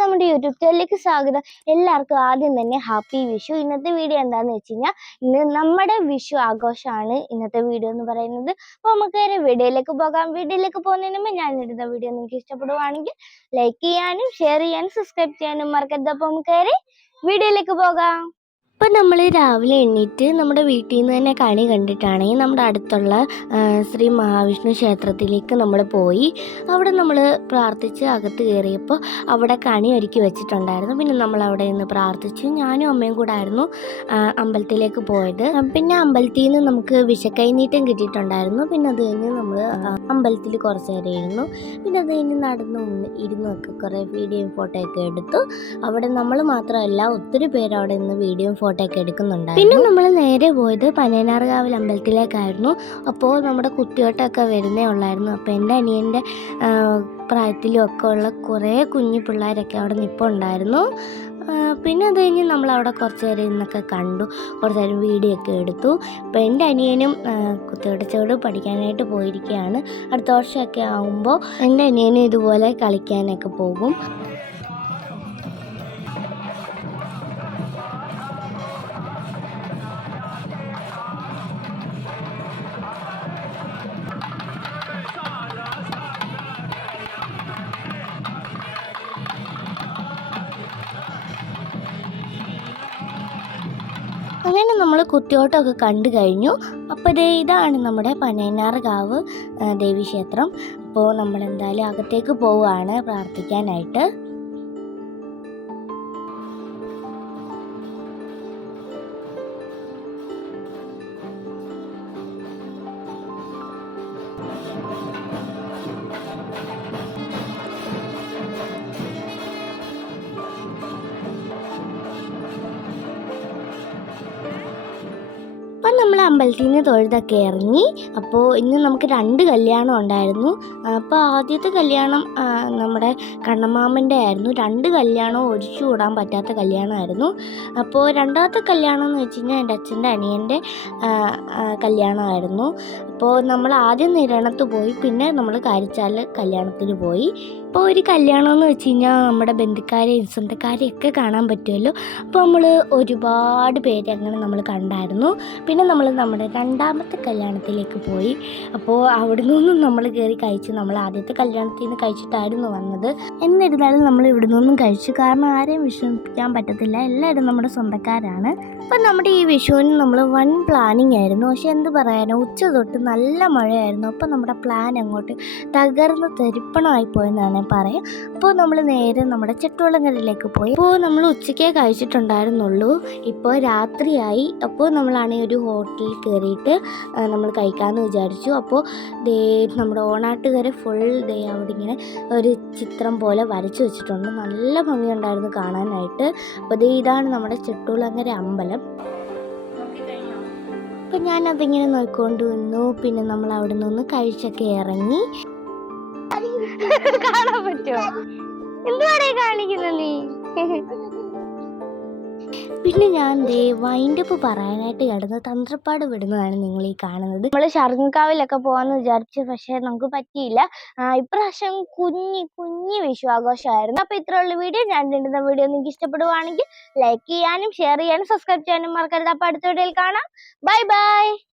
നമ്മുടെ യൂട്യൂബ് ചാനലിലേക്ക് സ്വാഗതം. എല്ലാവർക്കും ആദ്യം തന്നെ ഹാപ്പി വിഷു. ഇന്നത്തെ വീഡിയോ എന്താണെന്ന് വെച്ച് കഴിഞ്ഞാൽ ഇന്ന് നമ്മുടെ വിഷു ആഘോഷമാണ് ഇന്നത്തെ വീഡിയോ എന്ന് പറയുന്നത്. അപ്പോൾ നമുക്ക് വീഡിയോയിലേക്ക് പോകാം. വീഡിയോയിലേക്ക് പോകുന്നതിന് മുമ്പ് ഞാൻ ഇടുന്ന വീഡിയോ നിങ്ങൾക്ക് ഇഷ്ടപ്പെടുവാണെങ്കിൽ ലൈക്ക് ചെയ്യാനും ഷെയർ ചെയ്യാനും സബ്സ്ക്രൈബ് ചെയ്യാനും മറക്കരുത്. അപ്പോൾ നമുക്ക് വീഡിയോയിലേക്ക് പോകാം. ഇപ്പം നമ്മൾ രാവിലെ എണീറ്റ് നമ്മുടെ വീട്ടിൽ നിന്ന് തന്നെ കണി കണ്ടിട്ടാണെങ്കിൽ നമ്മുടെ അടുത്തുള്ള ശ്രീ മഹാവിഷ്ണു ക്ഷേത്രത്തിലേക്ക് നമ്മൾ പോയി. അവിടെ നമ്മൾ പ്രാർത്ഥിച്ച് അകത്ത് കയറിയപ്പോൾ അവിടെ കണി ഒരുക്കി വെച്ചിട്ടുണ്ടായിരുന്നു. പിന്നെ നമ്മൾ അവിടെ നിന്ന് പ്രാർത്ഥിച്ചു. ഞാനും അമ്മയും കൂടെ ആയിരുന്നു അമ്പലത്തിലേക്ക് പോയത്. പിന്നെ അമ്പലത്തിൽ നിന്ന് നമുക്ക് വിഷക്കൈനീട്ടം കിട്ടിയിട്ടുണ്ടായിരുന്നു. പിന്നെ അത് കഴിഞ്ഞ് നമ്മൾ അമ്പലത്തിൽ കുറച്ച് നേരം ഇരുന്നു. പിന്നെ അത് കഴിഞ്ഞ് ഇരുന്നൊക്കെ കുറേ വീഡിയോയും ഫോട്ടോയൊക്കെ എടുത്തു. അവിടെ നമ്മൾ മാത്രമല്ല ഒത്തിരി പേര് അവിടെ നിന്ന് വീഡിയോയും ഫോട്ടോ ഒക്കെ എടുക്കുന്നുണ്ടായിരുന്നു. പിന്നെ നമ്മൾ നേരെ പോയത് പനയനാർകാവിൽ അമ്പലത്തിലേക്കായിരുന്നു. അപ്പോൾ നമ്മുടെ കുത്തിയോട്ടമൊക്കെ വരുന്നേ ഉള്ളായിരുന്നു. അപ്പോൾ എൻ്റെ അനിയൻ്റെ പ്രായത്തിലും ഒക്കെ ഉള്ള കുറേ കുഞ്ഞു പിള്ളേരൊക്കെ അവിടെ നിൽപ്പുണ്ടായിരുന്നു. പിന്നെ അത് കഴിഞ്ഞ് നമ്മളവിടെ കുറച്ച് നേരം ഇന്നൊക്കെ കണ്ടു, കുറച്ച് നേരം വീഡിയോ ഒക്കെ എടുത്തു. അപ്പോൾ എൻ്റെ അനിയനും കുത്തിയോട്ടച്ചോട് പഠിക്കാനായിട്ട് പോയിരിക്കുകയാണ്. അടുത്ത വർഷമൊക്കെ ആകുമ്പോൾ എൻ്റെ അനിയനും ഇതുപോലെ കളിക്കാനൊക്കെ പോകും. അങ്ങനെ നമ്മൾ കുത്തിയോട്ടമൊക്കെ കണ്ടു കഴിഞ്ഞു. അപ്പോൾ ഇതാണ് നമ്മുടെ പനയനാർകാവ് ദേവീക്ഷേത്രം. അപ്പോൾ നമ്മളെന്തായാലും അകത്തേക്ക് പോവുകയാണ് പ്രാർത്ഥിക്കാനായിട്ട്. അപ്പം നമ്മൾ അമ്പലത്തിൽ നിന്ന് തൊഴുതൊക്കെ ഇറങ്ങി. അപ്പോൾ ഇന്ന് നമുക്ക് 2 കല്യാണം ഉണ്ടായിരുന്നു. അപ്പോൾ ആദ്യത്തെ കല്യാണം നമ്മുടെ കണ്ണമാമൻ്റെ ആയിരുന്നു. 2 കല്യാണം ഒഴിച്ചു കൂടാൻ പറ്റാത്ത കല്യാണമായിരുന്നു. അപ്പോൾ രണ്ടാമത്തെ കല്യാണം എന്ന് വെച്ച് കഴിഞ്ഞാൽ എൻ്റെ അച്ഛൻ്റെ അനിയൻ്റെ കല്യാണമായിരുന്നു. അപ്പോൾ നമ്മൾ ആദ്യം നിരണത്ത് പോയി, പിന്നെ നമ്മൾ കാരിച്ചാൽ കല്യാണത്തിന് പോയി. ഇപ്പോൾ ഒരു കല്യാണം എന്ന് വെച്ച് കഴിഞ്ഞാൽ നമ്മുടെ ബന്ധുക്കാരെയും സ്വന്തക്കാരെയൊക്കെ കാണാൻ പറ്റുമല്ലോ. അപ്പോൾ നമ്മൾ ഒരുപാട് പേര് അങ്ങനെ നമ്മൾ കണ്ടായിരുന്നു. പിന്നെ നമ്മൾ നമ്മുടെ രണ്ടാമത്തെ കല്യാണത്തിലേക്ക് പോയി. അപ്പോൾ അവിടെ നിന്നും നമ്മൾ കയറി കഴിച്ചു. നമ്മൾ ആദ്യത്തെ കല്യാണത്തിൽ നിന്ന് കഴിച്ചിട്ടായിരുന്നു വന്നത്. എന്നിരുന്നാലും നമ്മൾ ഇവിടെ നിന്നും കഴിച്ചു. കാരണം ആരെയും വിഷമിപ്പിക്കാൻ പറ്റത്തില്ല, എല്ലാവരും നമ്മുടെ സ്വന്തക്കാരാണ്. അപ്പം നമ്മുടെ ഈ വിഷുവിന് നമ്മൾ വൺ പ്ലാനിങ് ആയിരുന്നു. പക്ഷെ എന്ത് പറയാനോ, ഉച്ച തൊട്ട് നല്ല മഴയായിരുന്നു. അപ്പം നമ്മുടെ പ്ലാൻ അങ്ങോട്ട് തകർന്ന് തരിപ്പണമായി പോയെന്നാണ് പറയാം. അപ്പോൾ നമ്മൾ നേരെ നമ്മുടെ ചെട്ടുവള്ളങ്കരയിലേക്ക് പോയി. അപ്പോൾ നമ്മൾ ഉച്ചയ്ക്കേ കഴിച്ചിട്ടുണ്ടായിരുന്നുള്ളൂ. ഇപ്പോൾ രാത്രിയായി. അപ്പോൾ നമ്മളാണെങ്കിൽ ഒരു ഹോട്ടലിൽ കയറിയിട്ട് നമ്മൾ കഴിക്കാമെന്ന് വിചാരിച്ചു. അപ്പോൾ നമ്മുടെ ഓണാട്ടുകര ഫുൾ അവിടെ ഇങ്ങനെ ഒരു ചിത്രം പോലെ വരച്ചു വെച്ചിട്ടുണ്ട്. നല്ല ഭംഗിയുണ്ടായിരുന്നു കാണാനായിട്ട്. അപ്പോൾ ഇതാണ് നമ്മുടെ ചെട്ടുവള്ളങ്കര അമ്പലം. അപ്പം ഞാനതിങ്ങനെ നോക്കിക്കൊണ്ട് നിന്നു. പിന്നെ നമ്മൾ അവിടെ നിന്ന് കഴിച്ചൊക്കെ ഇറങ്ങി. കാണാൻ പറ്റുമോ? എന്തുവാടേ കാണിക്കുന്ന നീ? പിന്നെ ഞാൻ വൈൻഡപ്പ് പറയാനായിട്ട് കിടന്ന് തന്ത്രപ്പാട് വിടുന്നതാണ് നിങ്ങൾ ഈ കാണുന്നത്. നമ്മൾ ശർങ്കാവിലൊക്കെ പോകാമെന്ന് വിചാരിച്ചു, പക്ഷേ നമുക്ക് പറ്റിയില്ല. ഇപ്രാവശ്യം കുഞ്ഞു വിഷു ആഘോഷമായിരുന്നു. അപ്പോൾ ഇത്രയുള്ള വീഡിയോ. ഞാൻ ഇടുന്ന വീഡിയോ നിങ്ങൾക്ക് ഇഷ്ടപ്പെടുവാണെങ്കിൽ ലൈക്ക് ചെയ്യാനും ഷെയർ ചെയ്യാനും സബ്സ്ക്രൈബ് ചെയ്യാനും മറക്കരുത്. അപ്പോൾ അടുത്ത വീഡിയോയിൽ കാണാം. Bye bye.